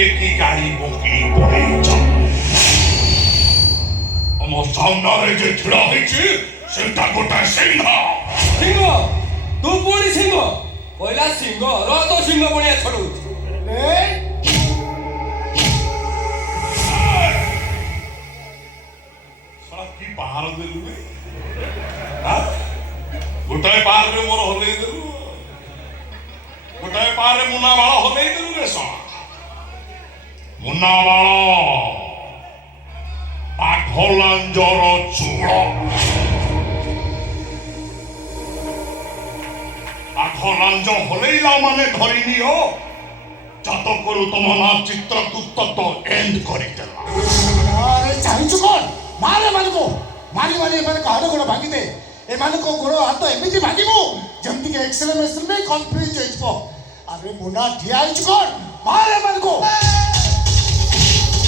की गाड़ी बोकी पड़े जा ଆମ ସାମ୍ନାରେ ଯେ ଛିଡ଼ା ହେଇଛି ସେଟା ଗୋଟାଏ ସିଂହ ସିଂହ ତୁ ପୁଣି ସିଂହ କହିଲା ସିଂହ ର ତ ସିଂହ ଭଳିଆ ଛଡଉଛି କି ପାହାର ଦେଲୁ ଗୋଟାଏ ପାହାରରେ ମୋର ହଲେଇ ଦେଲୁ ଗୋଟାଏ ପାହାରରେ ମୁନା ବାଳ ହଲେଇ ଦେଲୁ ରେ ମୁନା ବାଳ ପାଘଲାଞ୍ଜର ଚୂଳ ପାଘଲାଞ୍ଜ ହଲେଇଲା ମାନେ ଧରି ନିଅ ଜାତକରୁ ତମ ନା ଚିତ୍ରଗୁପ୍ତ ତ ଏଣ୍ଡ କରିଦେଲା ଚାହିଁଛୁ କଣ ମାରେ ମାନଙ୍କୁ ମାରି ମାରି ଏମାନଙ୍କ ହାତ ଗୋଡ଼ ଭାଙ୍ଗିଦେ ଏମାନଙ୍କ ଗୋଡ଼ ହାତ ଏମିତି ଭାଙ୍ଗିବୁ ଯେମିତିକି ଏକ୍ସରେ ମେସିନରେ କନଫ୍ୟୁଜ ହେଇଯିବ ଆରେ ମୁନା ଠିଆ ହେଇଛୁ କଣ